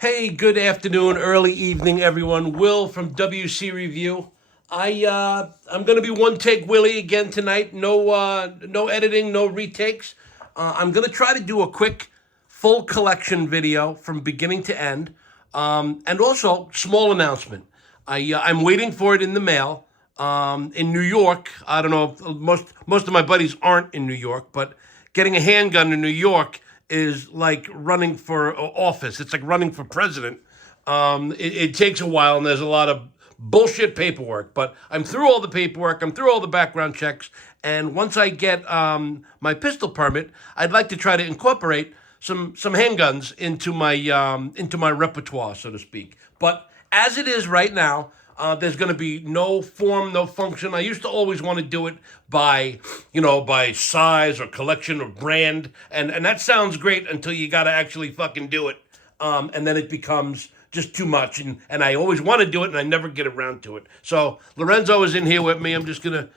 Hey, good afternoon, early evening, everyone. Will from WC Review. I'm gonna be one take Willie again tonight. No editing, no retakes. I'm gonna try to do a quick full collection video from beginning to end, and also small announcement. I'm waiting for it in the mail. In New York, I don't know. If most of my buddies aren't in New York, but getting a handgun in New York is like running for office. It's like running for president. It takes a while, and there's a lot of bullshit paperwork. But I'm through all the paperwork. I'm through all the background checks, and once I get my pistol permit, I'd like to try to incorporate some handguns into my repertoire, so to speak. But as it is right now, there's going to be no form, no function. I used to always want to do it by size or collection or brand, and that sounds great until you got to actually fucking do it, and then it becomes just too much. And I always want to do it, and I never get around to it. So Lorenzo is in here with me.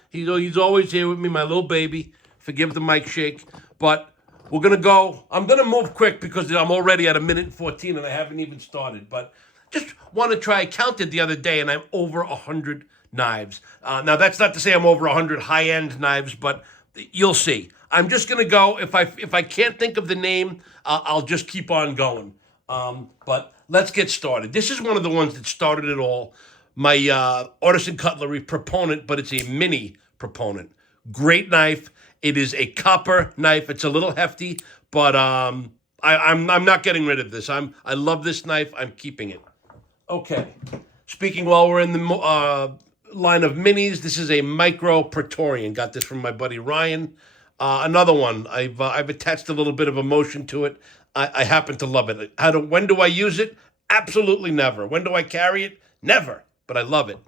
He's always here with me, my little baby. Forgive the mic shake, but we're gonna go. I'm gonna move quick because I'm already at 1:14 and I haven't even started, but. Just want to try. I counted the other day, and I'm over 100 knives. Now, that's not to say I'm over 100 high-end knives, but you'll see. I'm just gonna go. If I can't think of the name, I'll just keep on going. But let's get started. This is one of the ones that started it all. My artisan cutlery proponent, but it's a mini proponent. Great knife. It is a copper knife. It's a little hefty, but I'm not getting rid of this. I love this knife. I'm keeping it. Okay, speaking while we're in the line of minis, this is a micro Praetorian. Got this from my buddy Ryan. Another one. I've attached a little bit of emotion to it. I happen to love it. When do I use it? Absolutely never. When do I carry it? Never. But I love it.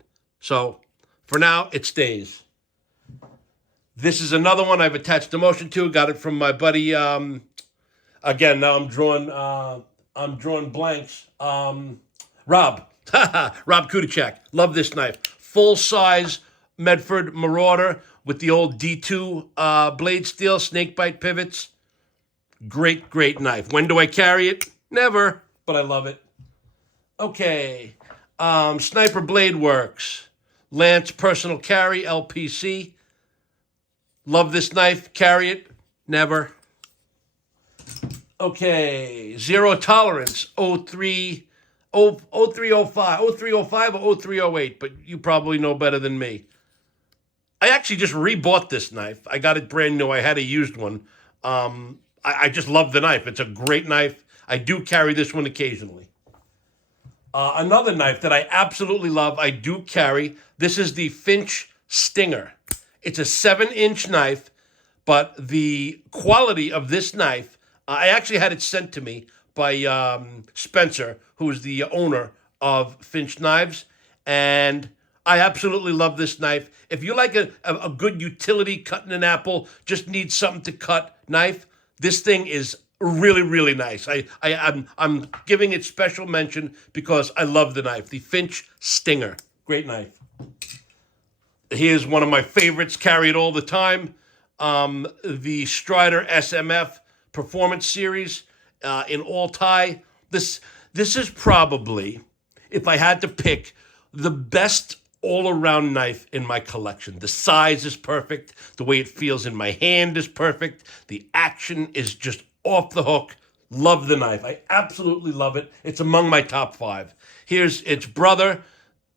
So for now, it stays. This is another one I've attached emotion to. Got it from my buddy. Again, now I'm drawing blanks. Rob Kudachek. Love this knife. Full size Medford Marauder with the old D2 blade steel, snakebite pivots. Great, great knife. When do I carry it? Never, but I love it. Okay. Sniper Blade Works. Lance Personal Carry, LPC. Love this knife. Carry it. Never. Okay. Zero Tolerance, 0305 or 0308, but you probably know better than me. I actually just rebought this knife. I got it brand new. I had a used one. I just love the knife. It's a great knife. I do carry this one occasionally. Another knife that I absolutely love, I do carry. This is the Finch Stinger. It's a 7-inch knife, but the quality of this knife, I actually had it sent to me by Spencer, who is the owner of Finch Knives, and I absolutely love this knife. If you like a good utility cutting an apple, just need something to cut knife, this thing is really, really nice. I'm giving it special mention because I love the knife. The Finch Stinger. Great knife. Here's one of my favorites, carry it all the time. The Strider SMF Performance Series. In all tie, this is probably, if I had to pick, the best all-around knife in my collection. The size is perfect. The way it feels in my hand is perfect. The action is just off the hook. Love the knife. I absolutely love it. It's among my top 5. Here's its brother.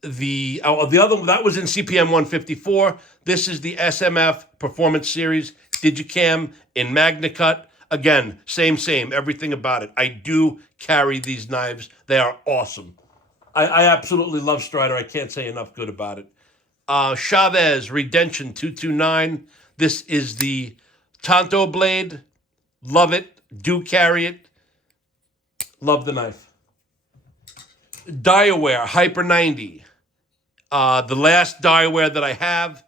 The other one, that was in CPM 154. This is the SMF Performance Series Digicam in MagnaCut. Again, same, everything about it. I do carry these knives. They are awesome. I absolutely love Strider. I can't say enough good about it. Chavez Redemption 229. This is the Tanto blade. Love it. Do carry it. Love the knife. Diaware Hyper 90. The last Diaware that I have.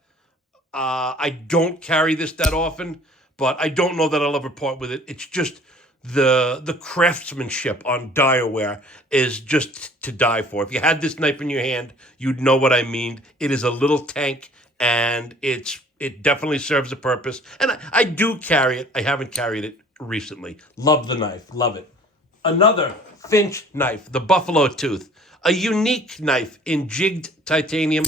I don't carry this that often, but I don't know that I'll ever part with it. It's just the craftsmanship on Diaware is just to die for. If you had this knife in your hand, you'd know what I mean. It is a little tank, and it definitely serves a purpose. And I do carry it. I haven't carried it recently. Love the knife. Love it. Another Finch knife, the buffalo tooth. A unique knife in jigged titanium.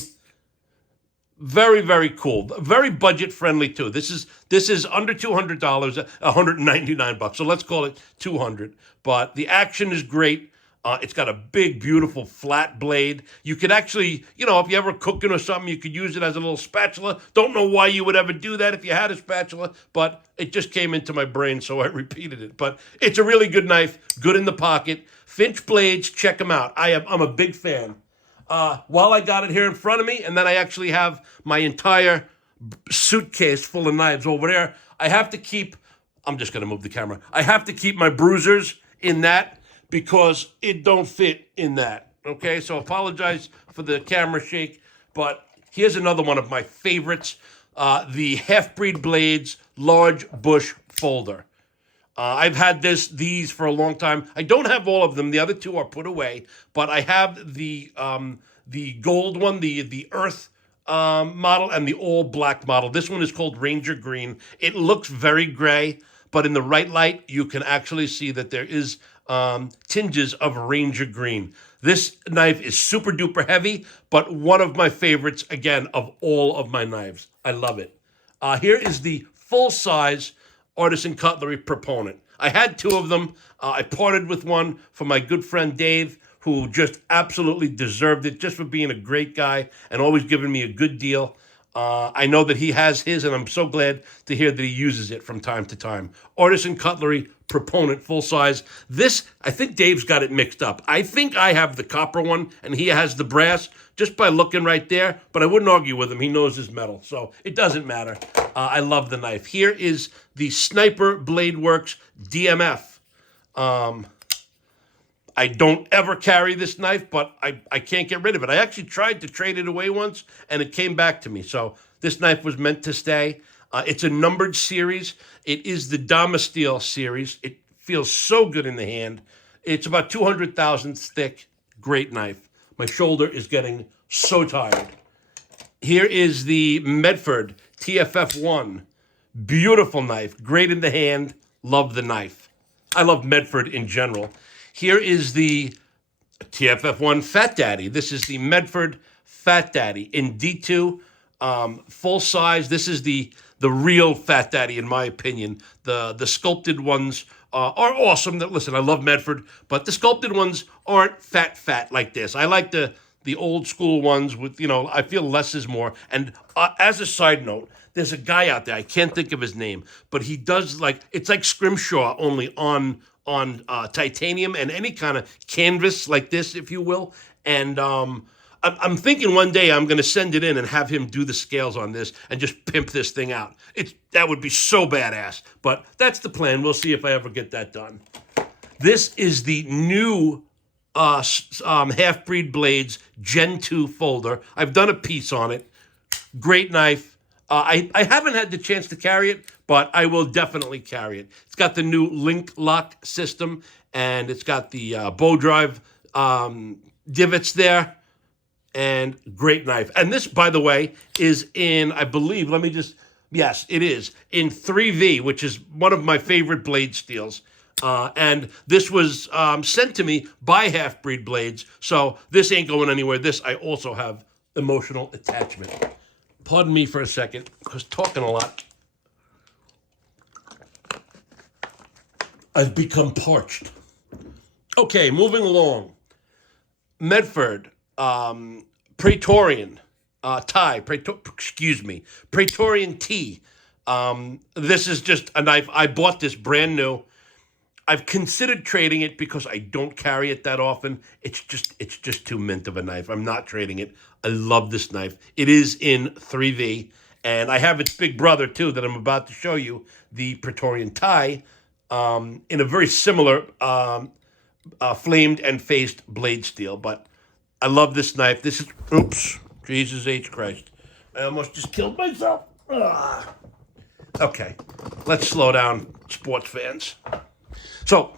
Very, very cool. Very budget friendly too. This is under $200, $199. So let's call it 200. But the action is great. It's got a big, beautiful flat blade. You could actually, if you're ever cooking or something, you could use it as a little spatula. Don't know why you would ever do that if you had a spatula, but it just came into my brain, so I repeated it. But it's a really good knife, good in the pocket. Finch blades, check them out. I'm a big fan. While I got it here in front of me, and then I actually have my entire suitcase full of knives over there, I'm just going to move the camera. I have to keep my bruisers in that because it don't fit in that. Okay, so apologize for the camera shake, but here's another one of my favorites, the Half-Breed Blades Large Bush Folder. I've had these for a long time. I don't have all of them. The other two are put away, but I have the gold one, the earth model, and the all black model. This one is called Ranger Green. It looks very gray, but in the right light, you can actually see that there is tinges of Ranger Green. This knife is super duper heavy, but one of my favorites, again, of all of my knives. I love it. Here is the full-size Artisan Cutlery Proponent. I had two of them. I parted with one for my good friend Dave, who just absolutely deserved it just for being a great guy and always giving me a good deal. I know that he has his, and I'm so glad to hear that he uses it from time to time. Artisan Cutlery Proponent, full size. This, I think Dave's got it mixed up. I think I have the copper one, and he has the brass, just by looking right there, but I wouldn't argue with him. He knows his metal, so it doesn't matter. I love the knife. Here is the Sniper Blade Works DMF. I don't ever carry this knife, but I can't get rid of it. I actually tried to trade it away once, and it came back to me. So this knife was meant to stay. It's a numbered series. It is the Damasteel series. It feels so good in the hand. It's about 200 thousandths thick. Great knife. My shoulder is getting so tired. Here is the Medford TFF1. Beautiful knife. Great in the hand. Love the knife. I love Medford in general. Here is the TFF1 Fat Daddy. This is the Medford Fat Daddy in D2, full size. This is the real Fat Daddy, in my opinion. The sculpted ones are awesome. Listen, I love Medford, but the sculpted ones aren't fat like this. I like the old school ones with, I feel less is more. And as a side note, there's a guy out there, I can't think of his name, but he does it's like Scrimshaw, only on titanium and any kind of canvas like this, if you will. And I'm thinking one day I'm going to send it in and have him do the scales on this and just pimp this thing out. That would be so badass. But that's the plan. We'll see if I ever get that done. This is the new Half-Breed Blades Gen 2 folder. I've done a piece on it. Great knife. I haven't had the chance to carry it, but I will definitely carry it. It's got the new link lock system, and it's got the bow drive divots there, and great knife. And this, by the way, is in, I believe, yes, it is, in 3V, which is one of my favorite blade steels. And this was sent to me by Half-Breed Blades, so this ain't going anywhere. This, I also have emotional attachment. Pardon me for a second. I was talking a lot. I've become parched. Okay, moving along. Medford, Praetorian Praetorian T. This is just a knife. I bought this brand new. I've considered trading it because I don't carry it that often. It's just too mint of a knife. I'm not trading it. I love this knife. It is in 3V, and I have its big brother too that I'm about to show you, the Praetorian Tie, in a very similar flamed and faced blade steel. But I love this knife. This is, oops, Jesus H. Christ. I almost just killed myself. Okay, let's slow down, sports fans. So,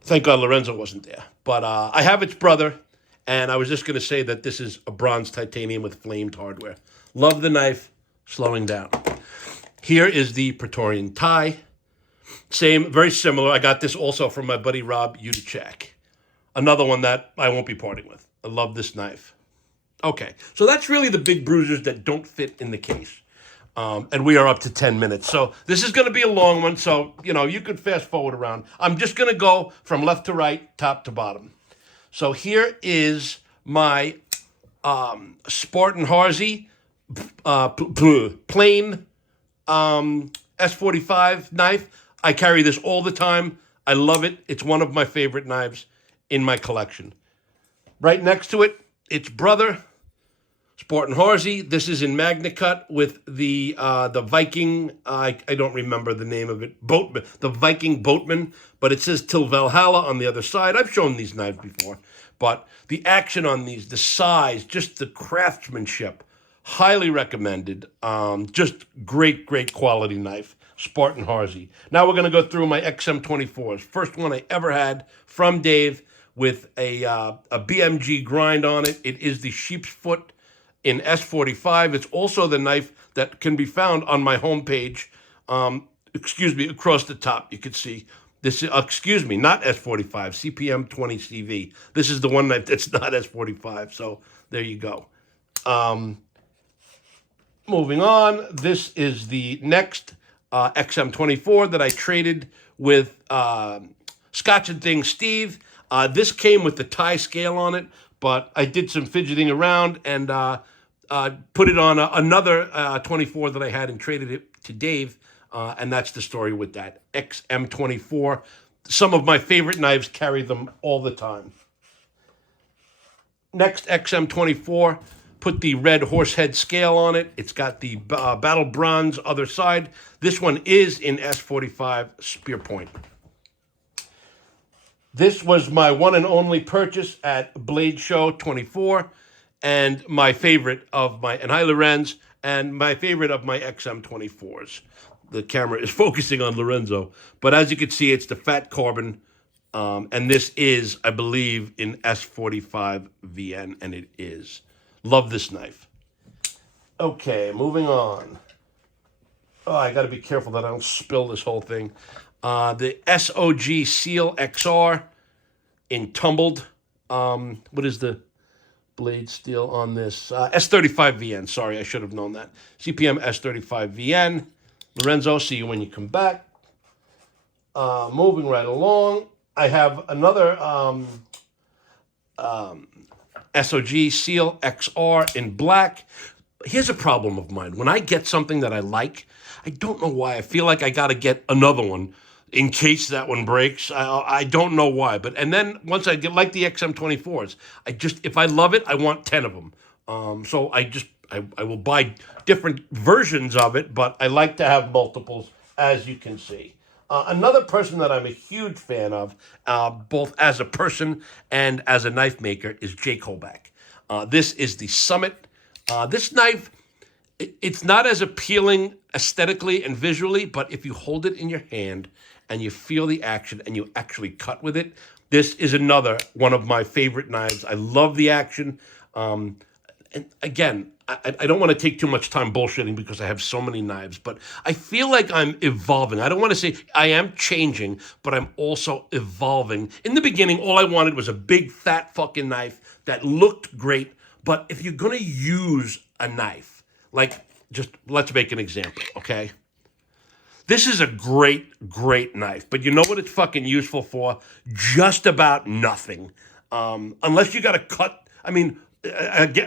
thank God Lorenzo wasn't there. But I have its brother, and I was just going to say that this is a bronze titanium with flamed hardware. Love the knife, slowing down. Here is the Praetorian Tie. Same, very similar. I got this also from my buddy Rob Udachak. Another one that I won't be parting with. I love this knife. Okay, so that's really the big bruisers that don't fit in the case. And we are up to 10 minutes. So this is going to be a long one, so, you could fast forward around. I'm just going to go from left to right, top to bottom. So here is my Spartan Harzy plain S45 knife. I carry this all the time. I love it. It's one of my favorite knives in my collection. Right next to it, its brother, Spartan Harzy. This is in Magna Cut with the Viking. I don't remember the name of it. Boatman, the Viking Boatman, but it says Till Valhalla on the other side. I've shown these knives before, but the action on these, the size, just the craftsmanship, highly recommended. Just great quality knife. Spartan Harzy. Now we're going to go through my XM24s. First one I ever had from Dave with a BMG grind on it. It is the sheep's foot in S45. It's also the knife that can be found on my homepage. Across the top, you can see this. Not S45, CPM 20 CV. This is the one that's not S45. So there you go. Moving on, this is the next XM24 that I traded with Scotch and Things Steve. This came with the tie scale on it, but I did some fidgeting around and put it on another 24 that I had and traded it to Dave, and that's the story with that XM24. Some of my favorite knives, carry them all the time. Next XM24, put the red horsehead scale on it. It's got the battle bronze other side. This one is in S45 spear point. This was my one and only purchase at Blade Show 24, and my favorite of my, and hi Lorenz, and my favorite of my XM24s. The camera is focusing on Lorenzo, but as you can see, it's the fat carbon, and this is, I believe, in S45 VN, and it is. Love this knife. Okay, moving on. Oh, I got to be careful that I don't spill this whole thing. The SOG Seal XR in tumbled. What is the blade steel on this? S35 VN. Sorry, I should have known that. CPM S35 VN. Lorenzo, see you when you come back. Moving right along, I have another SOG Seal XR in black. Here's a problem of mine. When I get something that I like, I don't know why. I feel like I got to get another one in case that one breaks. I don't know why. And then once I get like the XM24s, if I love it, I want 10 of them. So I will buy different versions of it, but I like to have multiples, as you can see. Another person that I'm a huge fan of, both as a person and as a knife maker, is Jake Hoback. This is the Summit. This knife, it's not as appealing aesthetically and visually, but if you hold it in your hand and you feel the action and you actually cut with it, this is another one of my favorite knives. I love the action. And again, I don't want to take too much time bullshitting because I have so many knives, but I feel like I'm evolving. I don't want to say I am changing, but I'm also evolving. In the beginning, all I wanted was a big, fat fucking knife that looked great, but if you're going to use a knife, like, just let's make an example, okay? This is a great knife, but you know what it's fucking useful for? Just about nothing. Unless you got to cut, I mean,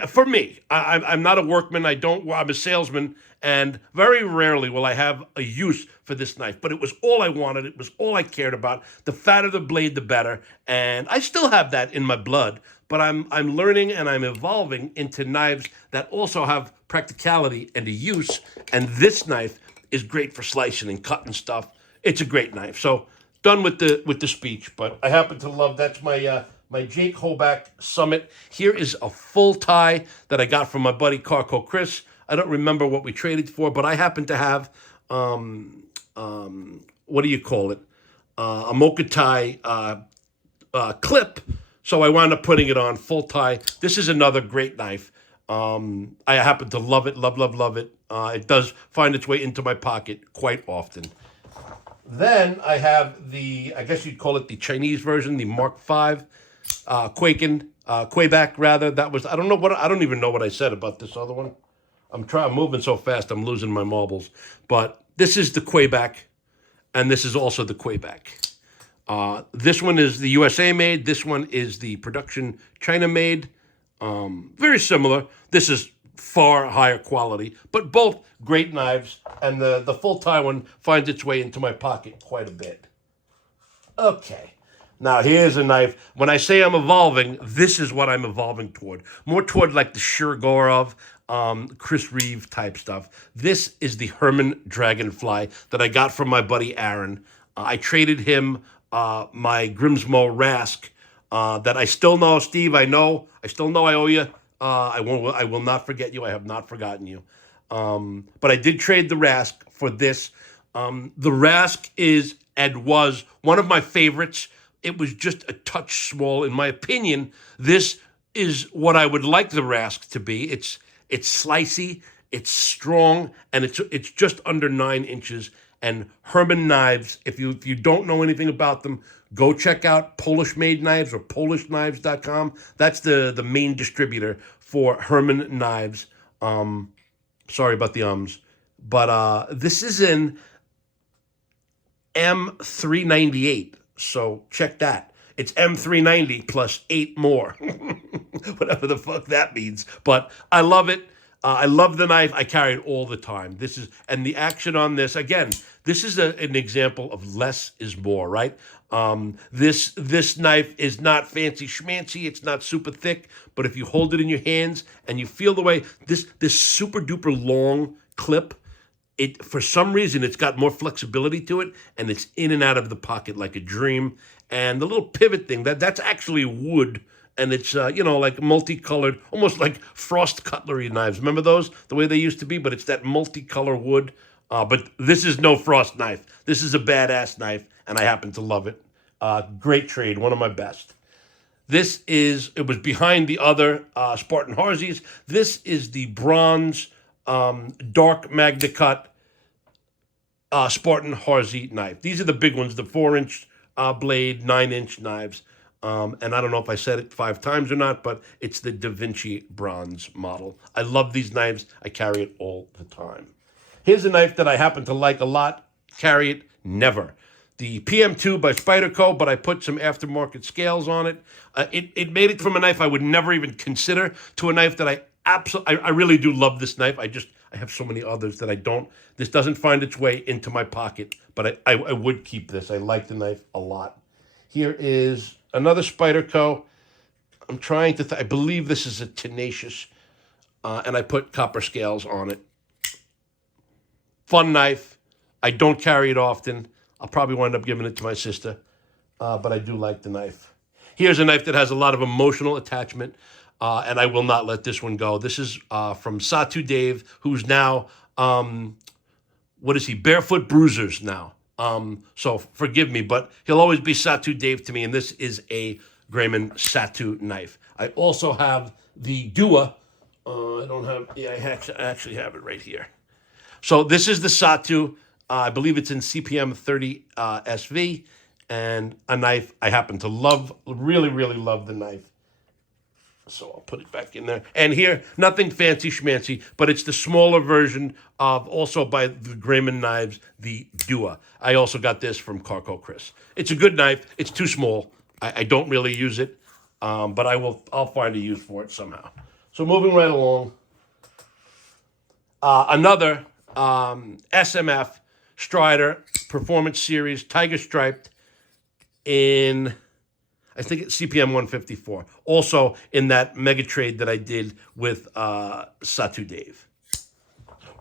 for me, I'm not a workman. I'm a salesman, and very rarely will I have a use for this knife. But it was all I wanted. It was all I cared about. The fatter the blade, the better. And I still have that in my blood. But I'm learning and I'm evolving into knives that also have practicality and a use. And this knife is great for slicing and cutting stuff. It's a great knife. So done with the speech. But I happen to love, that's my Jake Hoback Summit. Here is a full tie that I got from my buddy Carco Chris. I don't remember what we traded for, but I happen to have, what do you call it? A mocha tie clip. So I wound up putting it on full tie. This is another great knife. I happen to love it, love it. It does find its way into my pocket quite often. Then I have the, I guess you'd call it the Chinese version, the Mark V, Quebec rather. That was, I don't even know what I said about this other one. I'm moving so fast, I'm losing my marbles. But this is the Quebec, and this is also the Quebec. This one is the USA made. This one is the production China made. Very similar. This is far higher quality, but both great knives. And the full Thai one finds its way into my pocket quite a bit. Okay. Now here's a knife. When I say I'm evolving, this is what I'm evolving toward. More toward like the Shirgorov, Chris Reeve type stuff. This is the Herman Dragonfly that I got from my buddy Aaron. I traded him my Grimsmo Rask that I still know, Steve. I still know I owe you. I will not forget you. I have not forgotten you. But I did trade the Rask for this. The Rask is and was one of my favorites. It was just a touch small, in my opinion. This is what I would like the Rask to be. It's slicey, it's strong, and it's just under 9 inches. And Herman knives, if you don't know anything about them, go check out Polish Made Knives or PolishKnives.com. That's the main distributor for Herman knives. Sorry about the ums. But this is in M398. So check that. It's M390 plus 8 more. Whatever the fuck that means. But I love it. I love the knife. I carry it all the time. And the action on this, again, this is an example of less is more, right? This knife is not fancy schmancy. It's not super thick, but if you hold it in your hands and you feel the way this super duper long clip, for some reason it's got more flexibility to it, and it's in and out of the pocket like a dream. And the little pivot thing, that's actually wood. And it's, like multicolored, almost like frost cutlery knives. Remember those? The way they used to be? But it's that multicolor wood. But this is no frost knife. This is a badass knife, and I happen to love it. Great trade, one of my best. It was behind the other Spartan Harzies. This is the bronze dark Magna Cut Spartan Harzy knife. These are the big ones, the 4-inch blade, 9-inch knives. And I don't know if I said it 5 times or not, but it's the Da Vinci bronze model. I love these knives. I carry it all the time. Here's a knife that I happen to like a lot. Carry it never. The PM2 by Spyderco, but I put some aftermarket scales on it. It made it from a knife I would never even consider to a knife that I really do love this knife. I have so many others that I don't. This doesn't find its way into my pocket, but I would keep this. I like the knife a lot. Here is another Spyderco. I'm trying to, I believe this is a Tenacious, and I put copper scales on it. Fun knife. I don't carry it often. I'll probably wind up giving it to my sister, but I do like the knife. Here's a knife that has a lot of emotional attachment, and I will not let this one go. This is from Satu Dave, who's now, Barefoot Bruisers now. So forgive me, but he'll always be Satu Dave to me, and this is a Grayman Satu knife. I also have the Dua. I actually have it right here. So this is the Satu. I believe it's in CPM 30 SV, and a knife I happen to love, really, really love the knife. So I'll put it back in there. And here, nothing fancy schmancy, but it's the smaller version of, also by the Grayman Knives, the Dua. I also got this from Carco Chris. It's a good knife. It's too small. I don't really use it, but I'll find a use for it somehow. So moving right along. Another SMF Strider Performance Series Tiger Striped in, I think it's CPM 154. Also in that mega trade that I did with Satu Dave.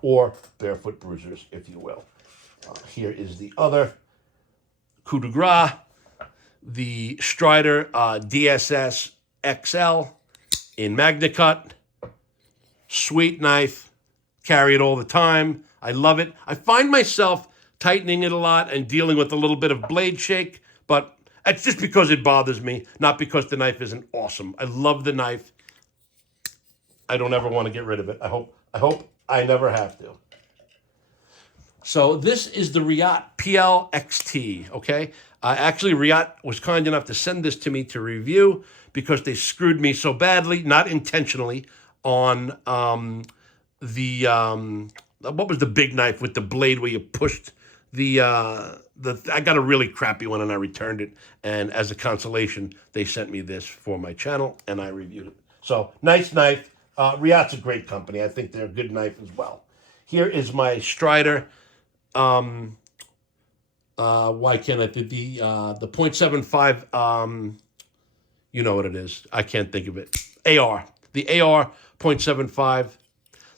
Or Barefoot Bruisers, if you will. Here is the other coup de grace, the Strider DSS XL in Magna Cut. Sweet knife. Carry it all the time. I love it. I find myself tightening it a lot and dealing with a little bit of blade shake, but it's just because it bothers me, not because the knife isn't awesome. I love the knife. I don't ever want to get rid of it. I hope I never have to. So this is the Riat PLXT, okay? Actually, Riat was kind enough to send this to me to review because they screwed me so badly, not intentionally, on what was the big knife with the blade where you pushed I got a really crappy one and I returned it. And as a consolation, they sent me this for my channel and I reviewed it. So nice knife. Riat's a great company. I think they're a good knife as well. Here is my Strider. Why can't I think the .75? You know what it is. I can't think of it. AR. The AR .75.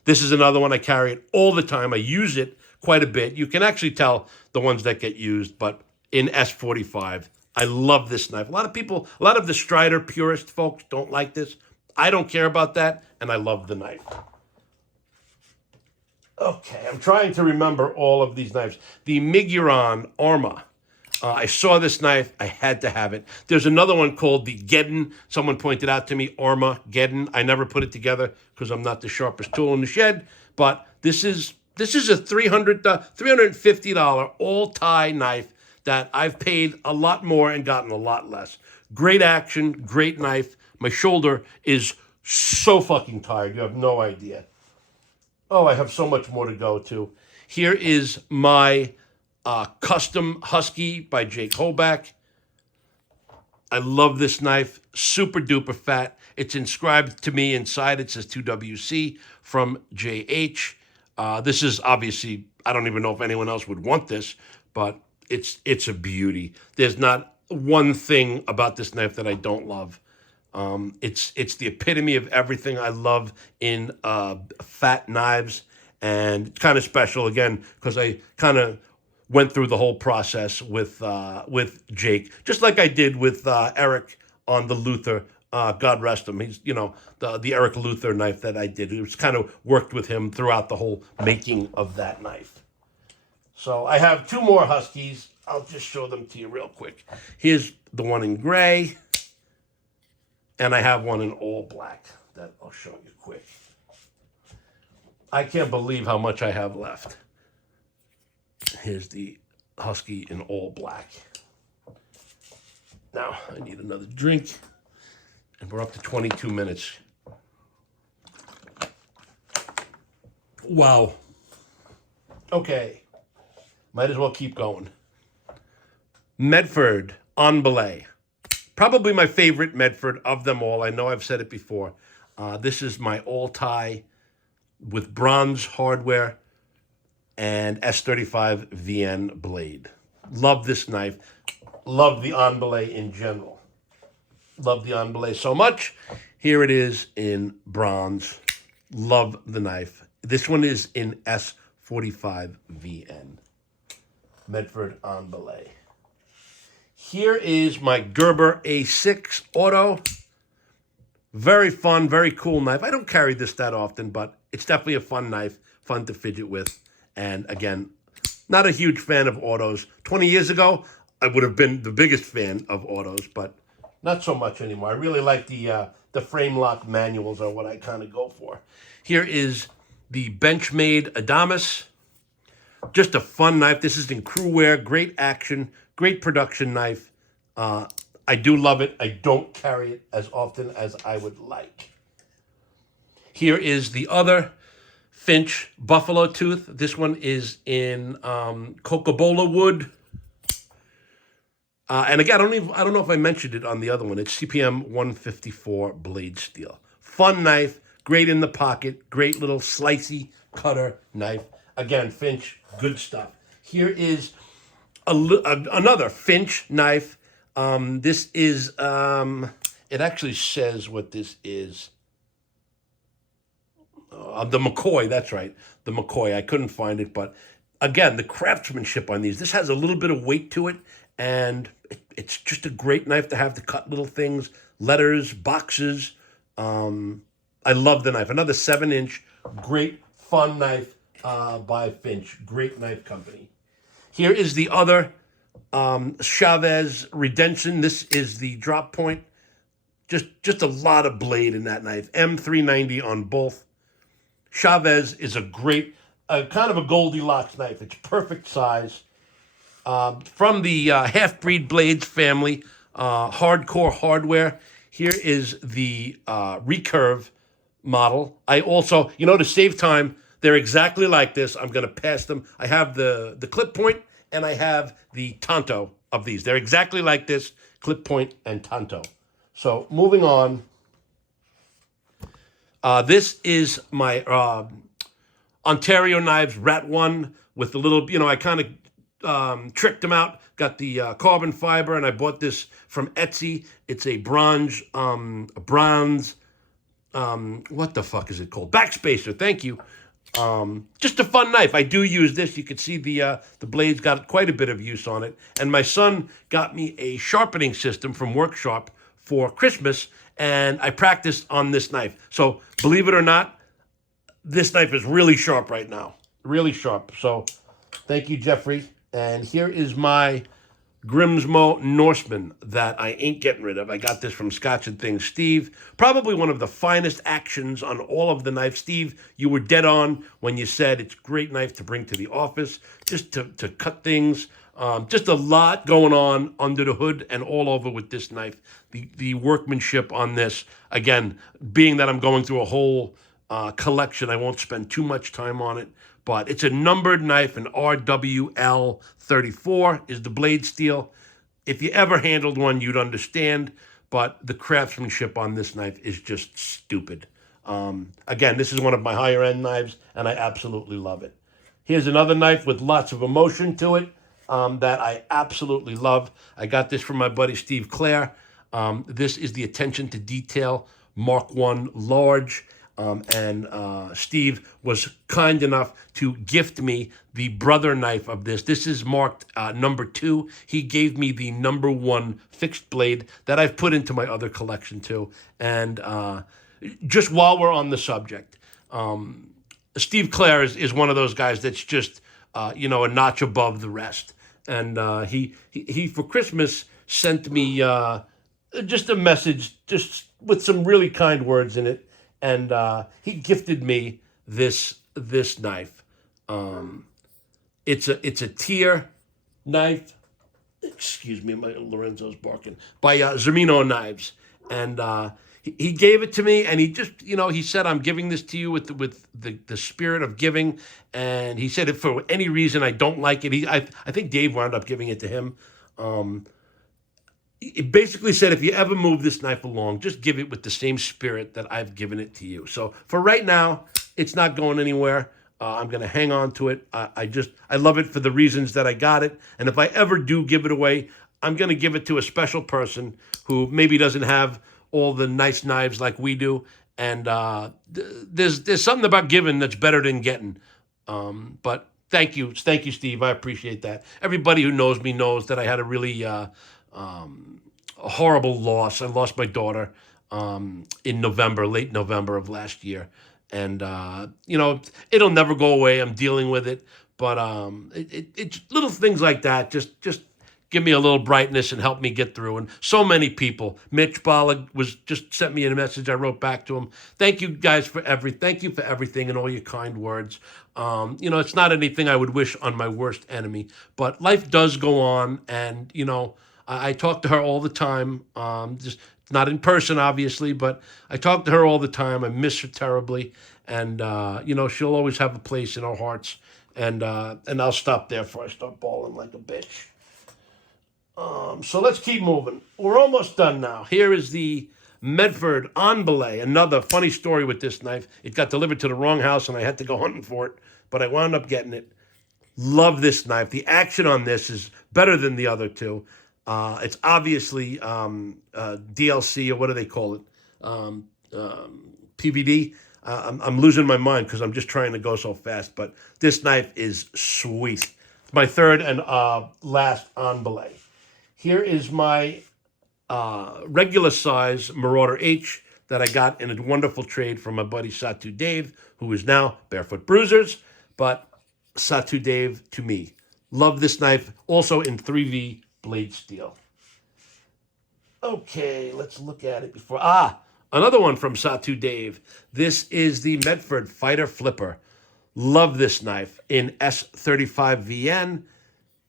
This is another one I carry it all the time. I use it quite a bit. You can actually tell the ones that get used, but in S45, I love this knife. A lot of the Strider purist folks don't like this. I don't care about that, and I love the knife. Okay, I'm trying to remember all of these knives. The Miguron Arma. I saw this knife. I had to have it. There's another one called the Geddon. Someone pointed out to me, Arma Geddon. I never put it together because I'm not the sharpest tool in the shed. But this is a $350 all-tie knife that I've paid a lot more and gotten a lot less. Great action, great knife. My shoulder is so fucking tired. You have no idea. Oh, I have so much more to go to. Here is my custom Husky by Jake Hoback. I love this knife. Super duper fat. It's inscribed to me inside. It says 2WC from JH. This is obviously, I don't even know if anyone else would want this, but it's a beauty. There's not one thing about this knife that I don't love. It's the epitome of everything I love in fat knives, and kind of special again because I kind of went through the whole process with Jake, just like I did with Eric on the Luther. God rest him. He's the Eric Luther knife that I did. It was kind of worked with him throughout the whole making of that knife. So I have two more Huskies. I'll just show them to you real quick. Here's the one in gray. And I have one in all black that I'll show you quick. I can't believe how much I have left. Here's the Husky in all black. Now, I need another drink. And we're up to 22 minutes. Wow. Okay. Might as well keep going. Medford on belay. Probably my favorite Medford of them all. I know I've said it before. This is my all-tie with bronze hardware and S35 VN blade. Love this knife. Love the on belay in general. Love the on belay so much. Here it is in bronze. Love the knife. This one is in S45 VN. Medford on belay. Here is my Gerber A6 Auto. Very fun, very cool knife. I don't carry this that often, but it's definitely a fun knife, fun to fidget with. And again, not a huge fan of autos. 20 years ago, I would have been the biggest fan of autos, but not so much anymore. I really like the frame lock manuals are what I kind of go for. Here is the Benchmade Adamas. Just a fun knife. This is in crew wear, great action, great production knife. I do love it. I don't carry it as often as I would like. Here is the other Finch Buffalo Tooth. This one is in Coca-Cola wood. And again, I don't know if I mentioned it on the other one. It's CPM 154 blade steel. Fun knife, great in the pocket, great little slicey cutter knife. Again, Finch, good stuff. Here is another Finch knife. This is, it actually says what this is. The McCoy, that's right. The McCoy, I couldn't find it, but again, the craftsmanship on these. This has a little bit of weight to it, and it's just a great knife to have to cut little things, letters, boxes. I love the knife. Another 7-inch, great, fun knife by Finch. Great knife company. Here is the other Chavez Redemption. This is the drop point. Just a lot of blade in that knife. M390 on both. Chavez is a great a kind of a Goldilocks knife. It's perfect size. From the Half-Breed Blades family, Hardcore Hardware. Here is the recurve model. I also, to save time, they're exactly like this. I'm going to pass them. I have the clip point and I have the tanto of these. They're exactly like this, clip point and tanto. So moving on. This is my Ontario Knives Rat 1 with the little, I kind of tricked them out. Got the carbon fiber, and I bought this from Etsy. It's a bronze, what the fuck is it called? Backspacer, thank you. Just a fun knife. I do use this. You can see the blade's got quite a bit of use on it. And my son got me a sharpening system from Workshop for Christmas, and I practiced on this knife. So believe it or not, this knife is really sharp right now. Really sharp. So thank you, Jeffrey. And here is my Grimsmo Norseman that I ain't getting rid of. I got this from Scotch and Things. Steve, probably one of the finest actions on all of the knives. Steve, you were dead on when you said it's a great knife to bring to the office, just to cut things. Just a lot going on under the hood and all over with this knife. The workmanship on this, again, being that I'm going through a whole collection, I won't spend too much time on it. But it's a numbered knife, an RWL 34 is the blade steel. If you ever handled one, you'd understand. But the craftsmanship on this knife is just stupid. Again, this is one of my higher end knives, and I absolutely love it. Here's another knife with lots of emotion to it that I absolutely love. I got this from my buddy Steve Clare. This is the attention to detail Mark I large. And Steve was kind enough to gift me the brother knife of this. This is marked number 2. He gave me the number 1 fixed blade that I've put into my other collection too. And just while we're on the subject, Steve Clare is one of those guys that's just, a notch above the rest. And he for Christmas sent me just a message just with some really kind words in it. And he gifted me this knife. It's a tier knife. Excuse me, my Lorenzo's barking. By Zermino Knives, and he gave it to me, and he just he said, "I'm giving this to you with the spirit of giving." And he said, if for any reason I don't like it, I think Dave wound up giving it to him. It basically said, if you ever move this knife along, just give it with the same spirit that I've given it to you. So for right now, it's not going anywhere. I'm going to hang on to it. I love it for the reasons that I got it. And if I ever do give it away, I'm going to give it to a special person who maybe doesn't have all the nice knives like we do. And there's something about giving that's better than getting. But thank you, Steve. I appreciate that. Everybody who knows me knows that I had a really a horrible loss. I lost my daughter in November, late November of last year. And, it'll never go away. I'm dealing with it. But it's little things like that just give me a little brightness and help me get through. And so many people. Mitch Bollig just sent me a message. I wrote back to him. Thank you guys thank you for everything and all your kind words. It's not anything I would wish on my worst enemy. But life does go on. And, I talk to her all the time, just not in person, obviously, but I talk to her all the time. I miss her terribly, and she'll always have a place in our hearts. And I'll stop there before I start bawling like a bitch. So let's keep moving. We're almost done now. Here is the Medford en belay. Another funny story with this knife. It got delivered to the wrong house, and I had to go hunting for it, but I wound up getting it. Love this knife. The action on this is better than the other two. It's obviously DLC, or what do they call it? PVD. I'm losing my mind because I'm just trying to go so fast. But this knife is sweet. It's my third and last en belay. Here is my regular size Marauder H that I got in a wonderful trade from my buddy Satu Dave, who is now Barefoot Bruisers. But Satu Dave to me. Love this knife. Also in 3V blade steel. Okay, let's look at it before. Another one from Satu Dave. This is the Medford Fighter Flipper. Love this knife in S35VN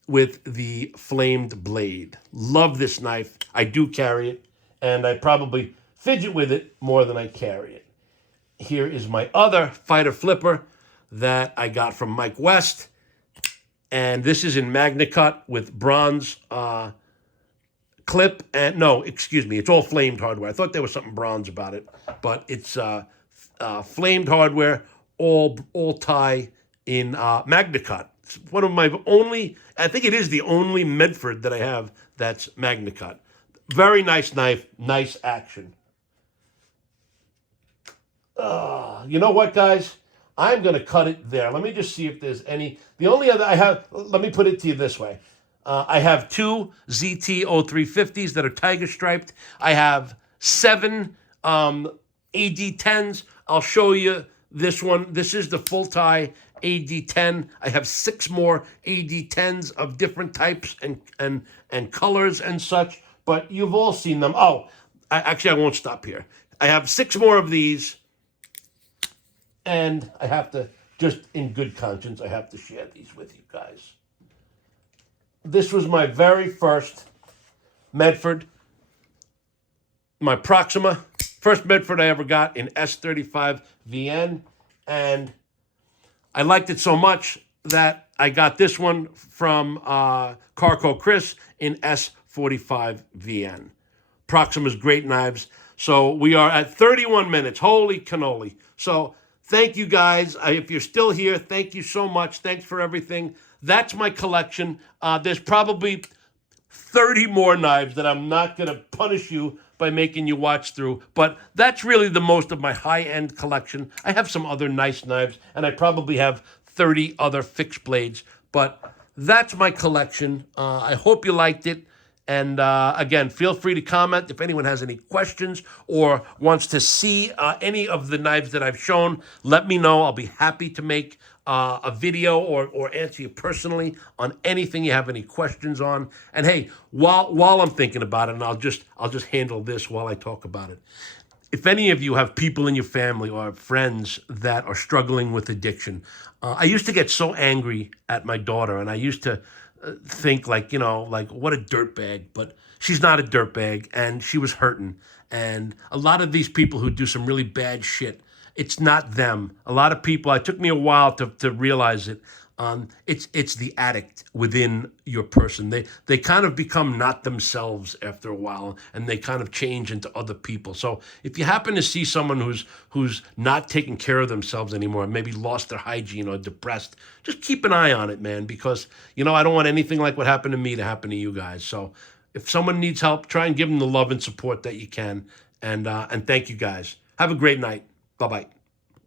with the flamed blade. Love this knife. I do carry it, and I probably fidget with it more than I carry it. Here is my other fighter flipper that I got from Mike West, and this is in Magna Cut with bronze clip, and no, excuse me, it's all flamed hardware. I thought there was something bronze about it, but it's flamed hardware, all tie in Magna Cut. It's one of my only, I think it is the only Medford that I have that's Magna Cut. Very nice knife, nice action. You know what, guys? I'm going to cut it there. Let me just see if there's any. The only other I have, let me put it to you this way. I have two ZT-0350s that are tiger striped. I have 7 AD-10s. I'll show you this one. This is the full tie AD-10. I have 6 more AD-10s of different types and colors and such, but you've all seen them. Oh, actually, I won't stop here. I have 6 more of these, and I have to, just in good conscience, I have to share these with you guys. This was my very first Medford, my Proxima, first Medford I ever got in S35VN, and I liked it so much that I got this one from Carco Chris in S45VN. Proxima's great knives. So we are at 31 minutes. Holy cannoli. So thank you guys. If you're still here, thank you so much. Thanks for everything. That's my collection. There's probably 30 more knives that I'm not going to punish you by making you watch through. But that's really the most of my high-end collection. I have some other nice knives, and I probably have 30 other fixed blades. But that's my collection. I hope you liked it. And again, feel free to comment if anyone has any questions or wants to see any of the knives that I've shown. Let me know. I'll be happy to make a video or answer you personally on anything you have any questions on. And hey, while I'm thinking about it, and I'll just handle this while I talk about it. If any of you have people in your family or friends that are struggling with addiction, I used to get so angry at my daughter, and I used to think like what a dirtbag, but she's not a dirtbag, and she was hurting. And a lot of these people who do some really bad shit, it's not them. A lot of people, it took me a while to realize it. It's the addict within your person. They kind of become not themselves after a while, and they kind of change into other people. So if you happen to see someone who's not taking care of themselves anymore, maybe lost their hygiene or depressed, just keep an eye on it, man, because I don't want anything like what happened to me to happen to you guys. So if someone needs help, try and give them the love and support that you can. And thank you guys. Have a great night. Bye-bye.